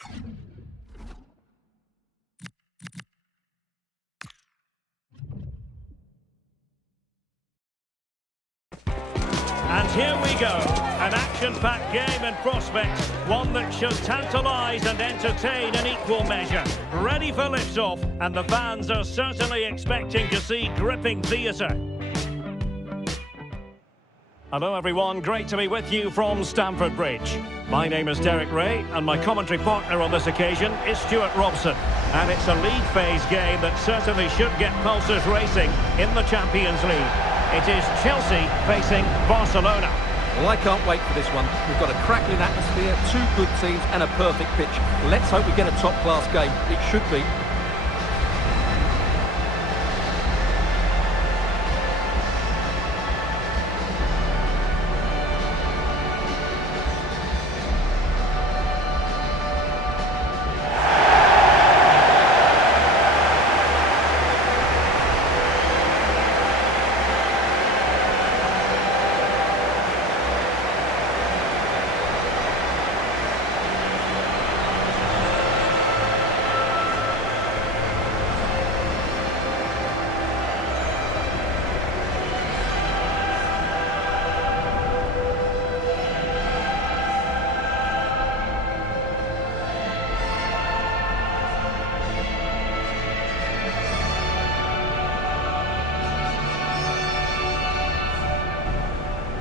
And here we go, an action-packed game in prospect, one that should tantalise and entertain in equal measure. Ready for liftoff, and the fans are certainly expecting to see gripping theatre. Hello everyone, great to be with you from Stamford Bridge. My name is Derek Ray, and my commentary partner on this occasion is Stuart Robson. And it's a league phase game that certainly should get pulses racing in the Champions League. It is Chelsea facing Barcelona. Well, I can't wait for this one. We've got a crackling atmosphere, two good teams and a perfect pitch. Let's hope we get a top-class game. It should be.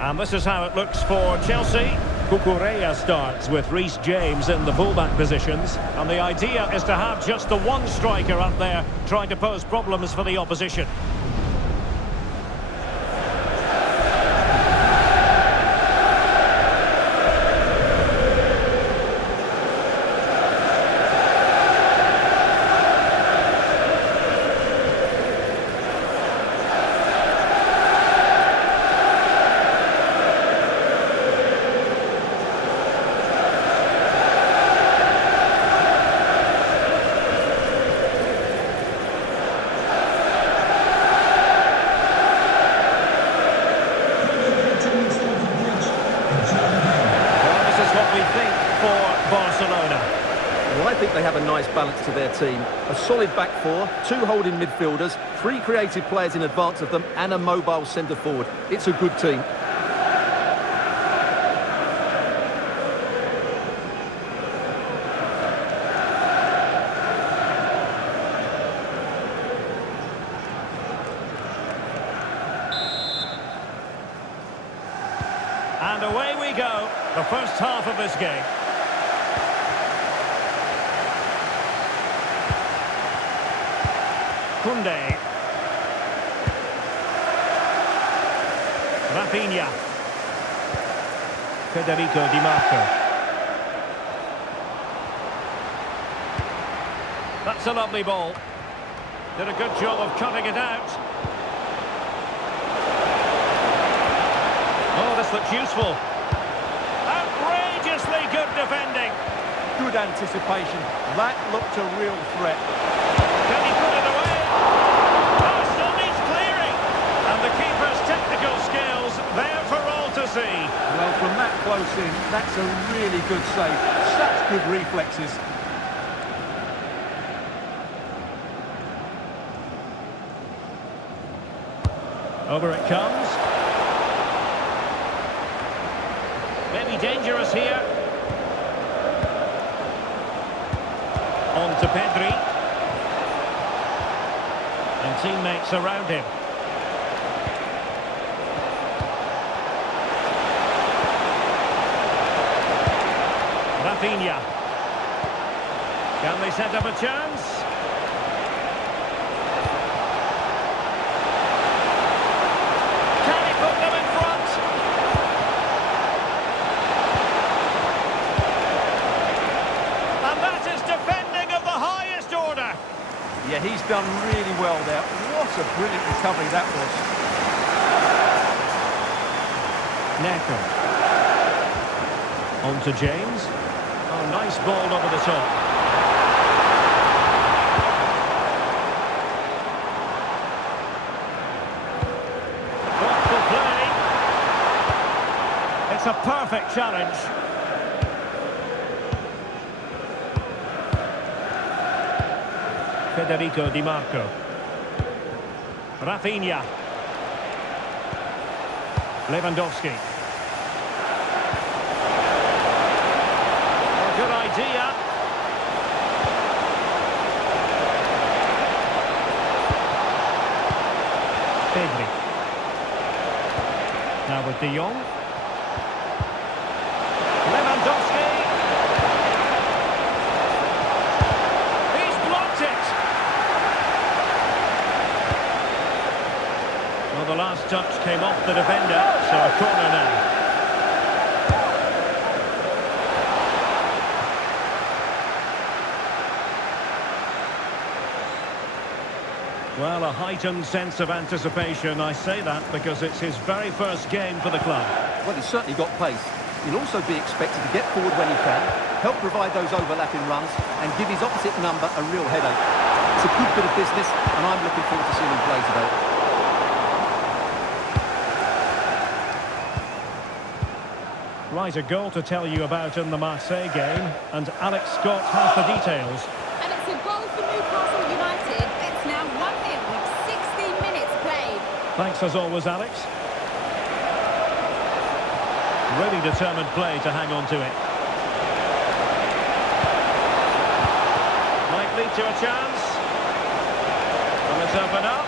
And this is how it looks for Chelsea. Cucurella starts with Reece James in the fullback positions. And the idea is to have just the one striker up there trying to pose problems for the opposition. Barcelona. Well, I think they have a nice balance to their team. A solid back four, two holding midfielders, three creative players in advance of them, and a mobile centre forward. It's a good team. And away we go, the first half of this game. Koundé. Rafinha. Federico Di Marco. That's a lovely ball. Did a good job of cutting it out. Oh, this looks useful. Outrageously good defending. Good anticipation. That looked a real threat. Can he put it away? Oh, still needs clearing. And the keeper's technical skills there for all to see. Well, from that close in, that's a really good save. Such good reflexes. Over it comes. Maybe dangerous here. On to Pedri. And teammates around him. Rafinha. Can they set up a chance? Can he put them in front? And that is defending of the highest order. Yeah, he's done really well there. What a brilliant recovery that was. Neto. On to James. Oh, nice ball over the top. Thoughtful play. It's a perfect challenge. Federico Di Marco. Rafinha. Lewandowski. A good idea. Pedri. Now with De Jong. Lewandowski. He's blocked it. Well, the last touch came off the defender, so a corner now. Well, a heightened sense of anticipation. I say that because it's his very first game for the club. Well, he's certainly got pace. He'll also be expected to get forward when he can, help provide those overlapping runs, and give his opposite number a real headache. It's a good bit of business, and I'm looking forward to seeing him play today. Right, a goal to tell you about in the Marseille game, and Alex Scott has the details. And it's a goal for Newcastle United. It's now 1-0 with 60 minutes played. Thanks as always, Alex. Really determined play to hang on to it. Might lead to a chance. Will it open up?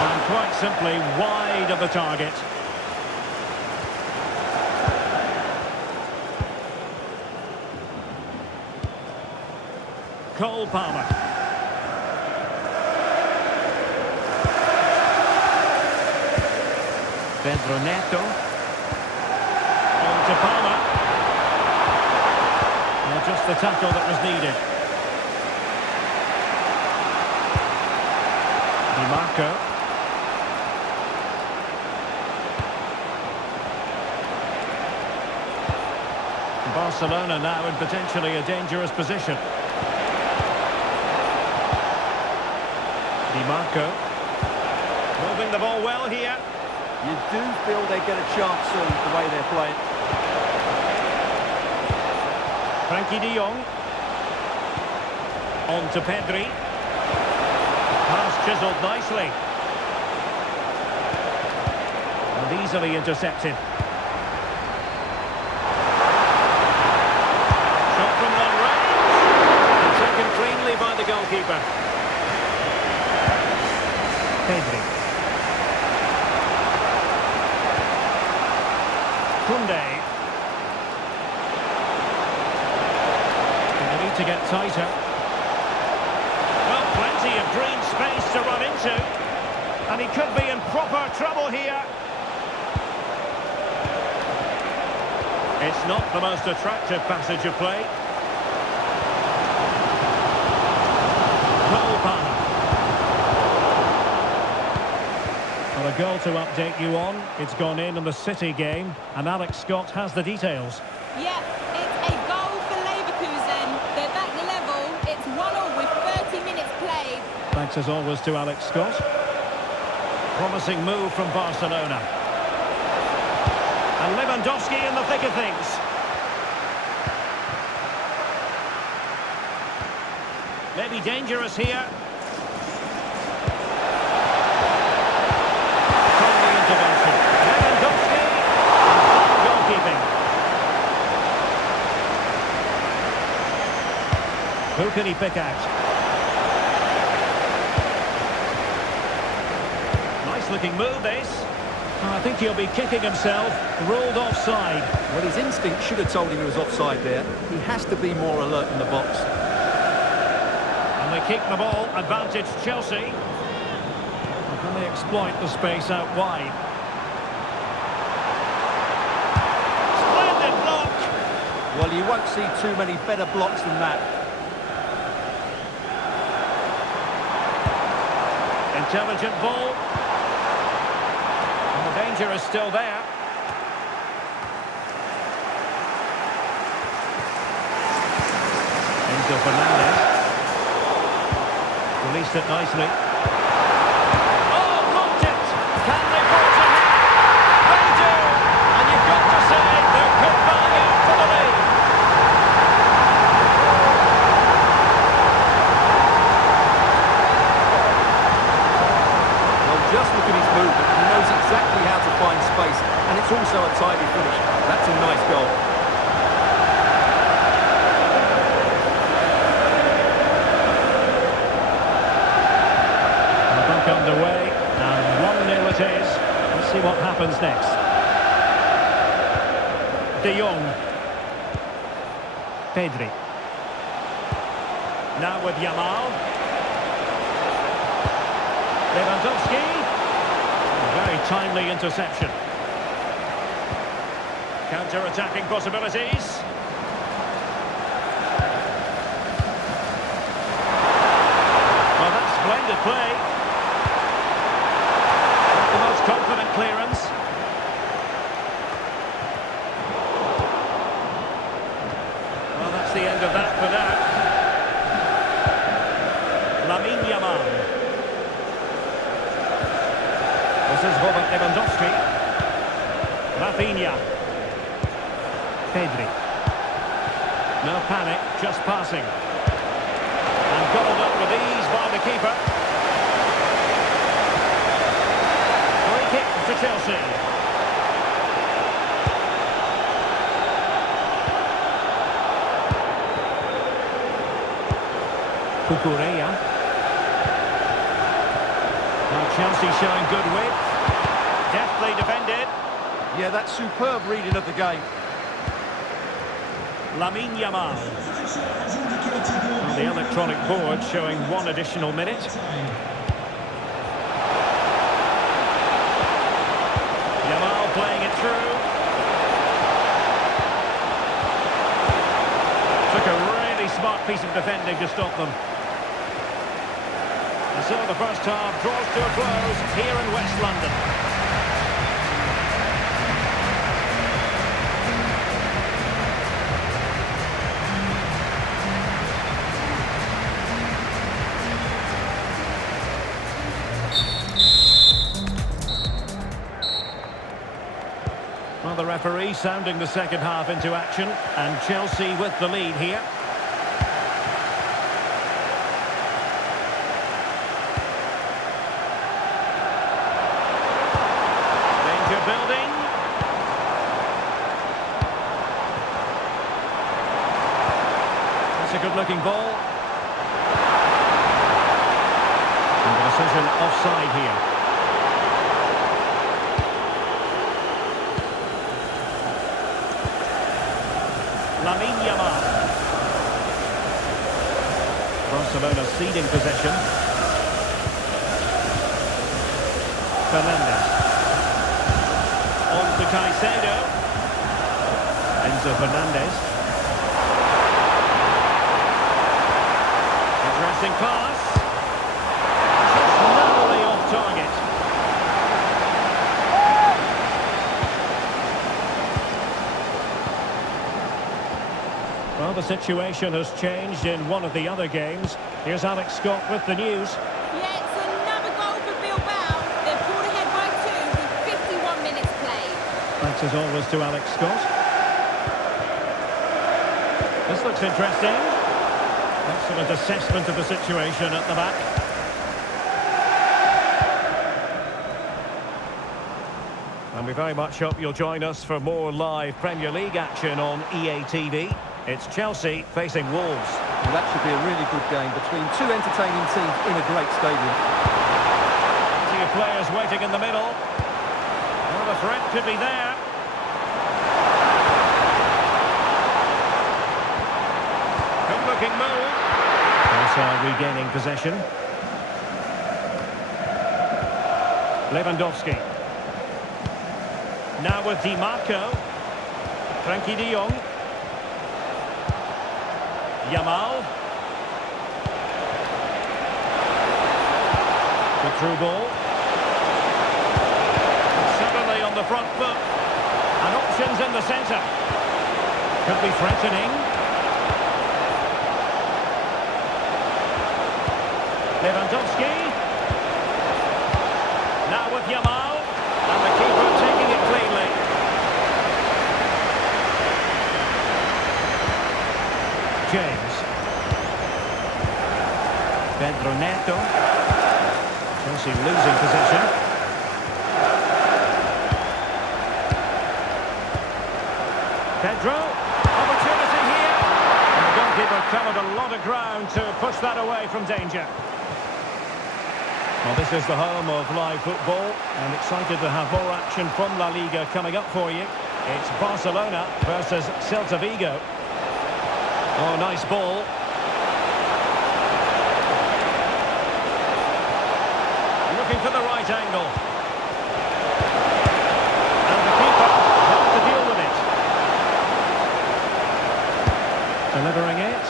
And quite simply wide of the target. Cole Palmer. Pedro Neto. On to Palmer. Well, just the tackle that was needed. Di Marco. Barcelona now in potentially a dangerous position. Di Marco. Moving the ball well here. You do feel they get a chance soon, the way they're playing. Frankie de Jong. On to Pedri. Pass chiselled nicely. And easily intercepted. Shot from long range. And taken cleanly by the goalkeeper. Pedri. Koundé. They need to get tighter. Well, plenty of green space to run into. And he could be in proper trouble here. It's not the most attractive passage of play. Cole Palmer. Well, a goal to update you on. It's gone in the City game, and Alex Scott has the details. Yeah, it's a goal for Leverkusen. They're back level. It's 1-1 with 30 minutes played. Thanks as always to Alex Scott. Promising move from Barcelona. And Lewandowski in the thick of things. Maybe dangerous here. Lewandowski, goalkeeping. Who can he pick out? Nice looking move, this. I think he'll be kicking himself. Ruled offside. Well, his instinct should have told him he was offside there. He has to be more alert in the box. And they keep the ball. Advantage Chelsea. And can they exploit the space out wide? Well, you won't see too many better blocks than that. Intelligent ball. And the danger is still there. Enzo Fernandez. Released it nicely. Oh, blocked it! Can they put it in? They do! And you've got to say they're good value for the lead. happens next. De Jong. Pedri. Now with Yamal. Lewandowski. Very timely interception. Counter-attacking possibilities. Well, that's splendid play. Not the most confident clearance. Well, that's the end of that for now. Lamine Yamal. This is Robert Lewandowski. Rafinha. Pedri. No panic, just passing. And gobbled up with ease by the keeper. Free kick to Chelsea. Cucurella. Now Chelsea showing good width. Deftly defended. Yeah, that's superb reading of the game. Lamine Yamal. The electronic board showing 1 additional minute. Yamal playing it through. Took a really smart piece of defending to stop them. And so the first half draws to a close here in West London. Well, the referee sounding the second half into action, and Chelsea with the lead here. Danger building. That's a good-looking ball. And the decision offside here. Lamine Yamal. Barcelona ceding possession. Fernandes. On to Caicedo. Enzo Fernandez. Addressing pass. Just narrowly off target. Well, the situation has changed in one of the other games. Here's Alex Scott with the news. Yeah, it's another goal for Bilbao. They're pulled ahead by 2 with 51 minutes played. Thanks as always to Alex Scott. This looks interesting. Excellent assessment of the situation at the back. And we very much hope you'll join us for more live Premier League action on EA TV. It's Chelsea facing Wolves. Well, that should be a really good game between 2 entertaining teams in a great stadium. Plenty of players waiting in the middle. Well, the threat could be there. Good-looking move. Also regaining possession. Lewandowski. Now with Di Marco. Frankie de Jong. Yamal. The through ball. Suddenly on the front foot. And options in the centre. Could be threatening. Lewandowski. Now with Yamal. And the keeper taking it cleanly. James. Pedro Neto. Chelsea losing possession. Pedro. Opportunity here. And the goalkeeper covered a lot of ground to push that away from danger. Well, this is the home of live football, and excited to have more action from La Liga coming up for you. It's Barcelona versus Celta Vigo. Oh, nice ball. Looking for the right angle. And the keeper held to deal with it. Delivering it.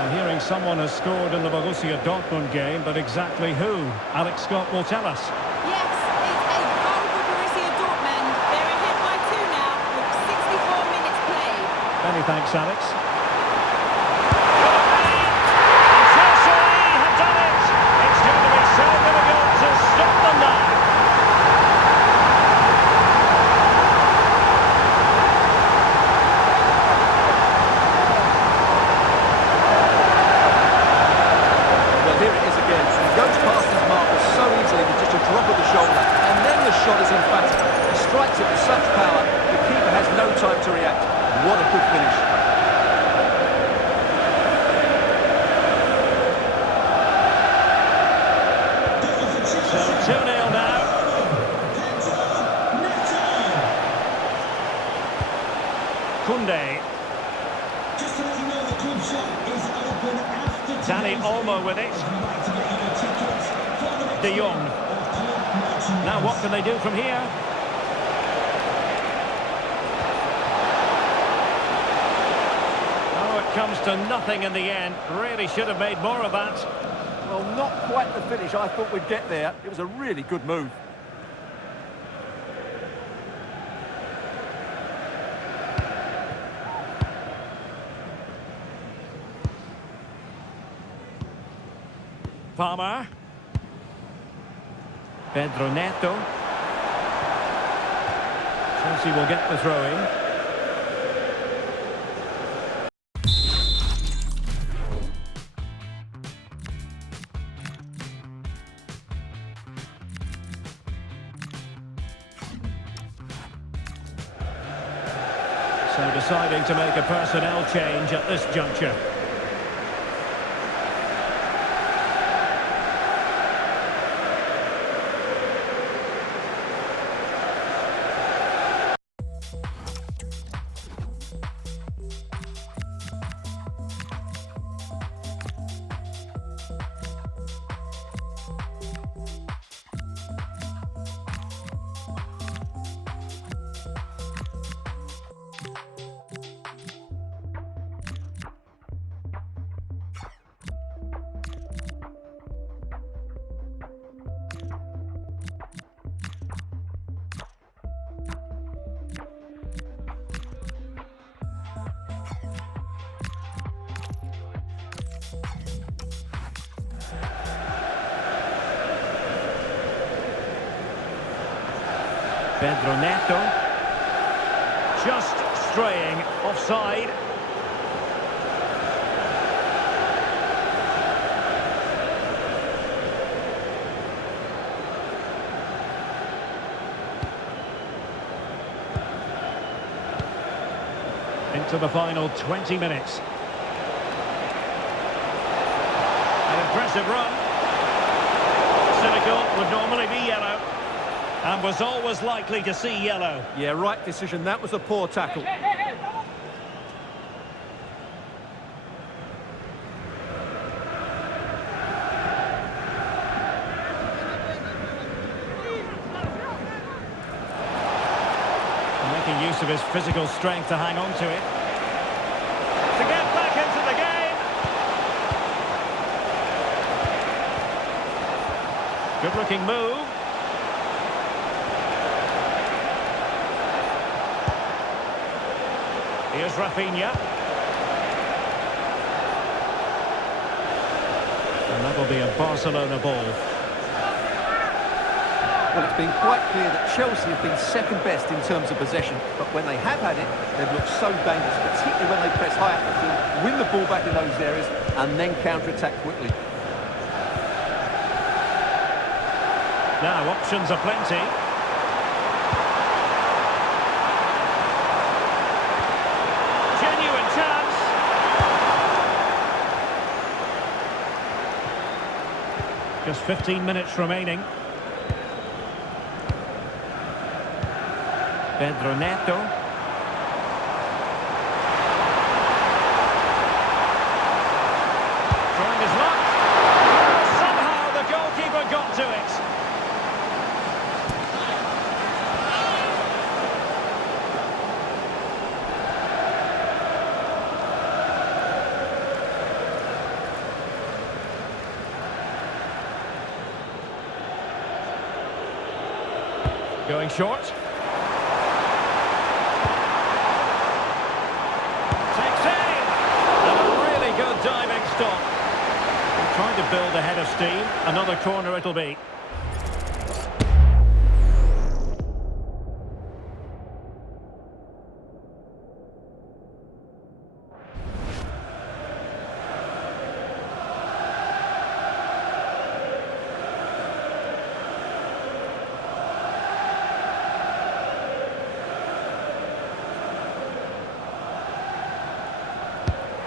I'm hearing someone has scored in the Borussia Dortmund game, but exactly who? Alex Scott will tell us. Yes, it's a goal for Borussia Dortmund. They're ahead by 2 now with 64 minutes played. Many thanks, Alex. Chelsea have done it! It's going to be so difficult to stop them now. Well, here it is again. He goes past his marker so easily with just a drop of the shoulder, and then the shot is emphatic. He strikes it with such power, the keeper has no time to react. What a good finish. So 2-0 now. Koundé. Just to let you know, the club shop is open after Dani Olmo with it. De Jong. Now what can they do from here? Oh, it comes to nothing in the end. Really should have made more of that. Well, not quite the finish I thought we'd get there. It was a really good move. Palmer. Pedro Neto. Chelsea will get the throw-in. So deciding to make a personnel change at this juncture. Pedro Neto. Just straying offside. Into the final 20 minutes. An impressive run. Cynical would normally be yellow. And was always likely to see yellow. Yeah, right decision. That was a poor tackle. Making use of his physical strength to hang on to it. To get back into the game. Good-looking move. Here's Rafinha. And that'll be a Barcelona ball. Well, it's been quite clear that Chelsea have been second best in terms of possession, but when they have had it, they've looked so dangerous, particularly when they press high up the field, win the ball back in those areas, and then counter-attack quickly. Now, options are plenty. Genuine chance. Just 15 minutes remaining. Pedro Neto. Trying his luck. Somehow the goalkeeper got to it. Going short. Takes aim! And a really good diving stop. Trying to build a head of steam. Another corner it'll be.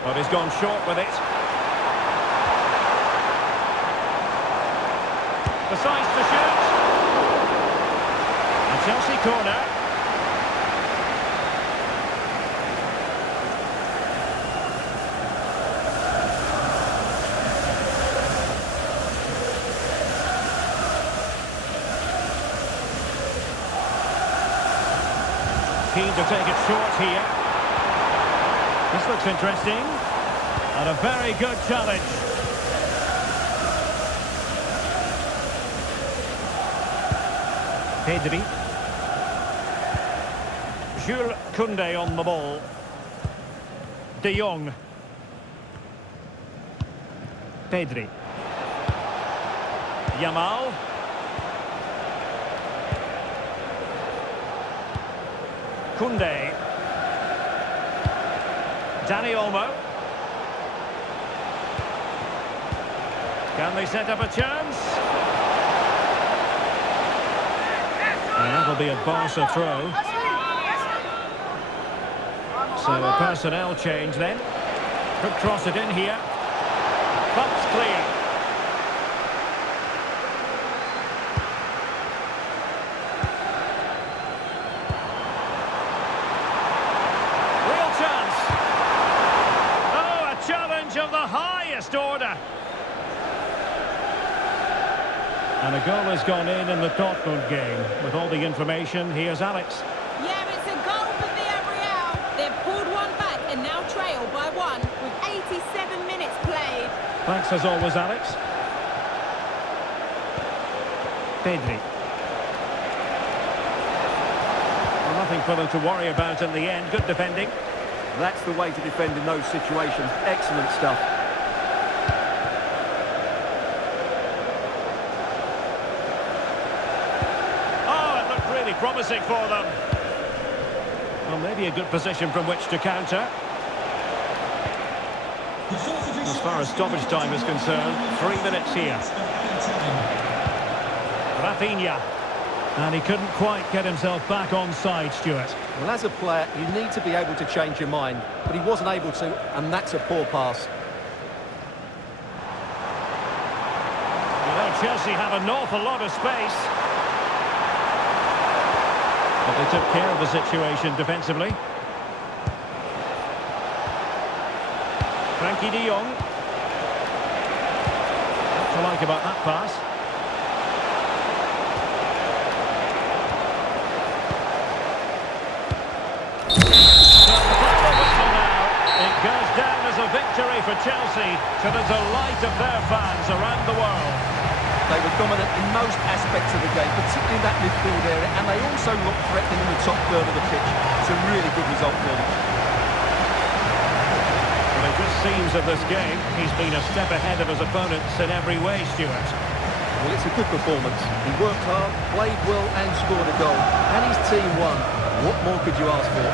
But he's gone short with it. Decides to shoot. A Chelsea corner. Keen to take it short here. This looks interesting. And a very good challenge. Pedri. Jules Koundé on the ball. De Jong. Pedri. Yamal. Koundé. Dani Olmo. Can they set up a chance? And that'll be a Barca throw. So a personnel change then. Could cross it in here. Bumps clear. Real chance. Oh, a challenge of the highest order. And a goal has gone in the Dortmund game. With all the information, here's Alex. Yeah, it's a goal for Villarreal. They've pulled one back and now trail by one with 87 minutes played. Thanks as always, Alex. Pedri. Well, nothing for them to worry about in the end. Good defending. That's the way to defend in those situations. Excellent stuff. Promising for them. Well, maybe a good position from which to counter. As far as stoppage time is concerned, 3 minutes here. Rafinha. And he couldn't quite get himself back on side, Stuart. Well, as a player, you need to be able to change your mind, but he wasn't able to, and that's a poor pass. You know, Chelsea have an awful lot of space. But they took care of the situation defensively. Frankie de Jong. What to like about that pass? So the final whistle now. It goes down as a victory for Chelsea to the delight of their fans around the world. They were dominant in most aspects of the game, particularly in that midfield area, and they also looked threatening in the top third of the pitch. It's a really good result for them. Well, it just seems that this game, he's been a step ahead of his opponents in every way, Stuart. Well, it's a good performance. He worked hard, played well and scored a goal. And his team won. What more could you ask for?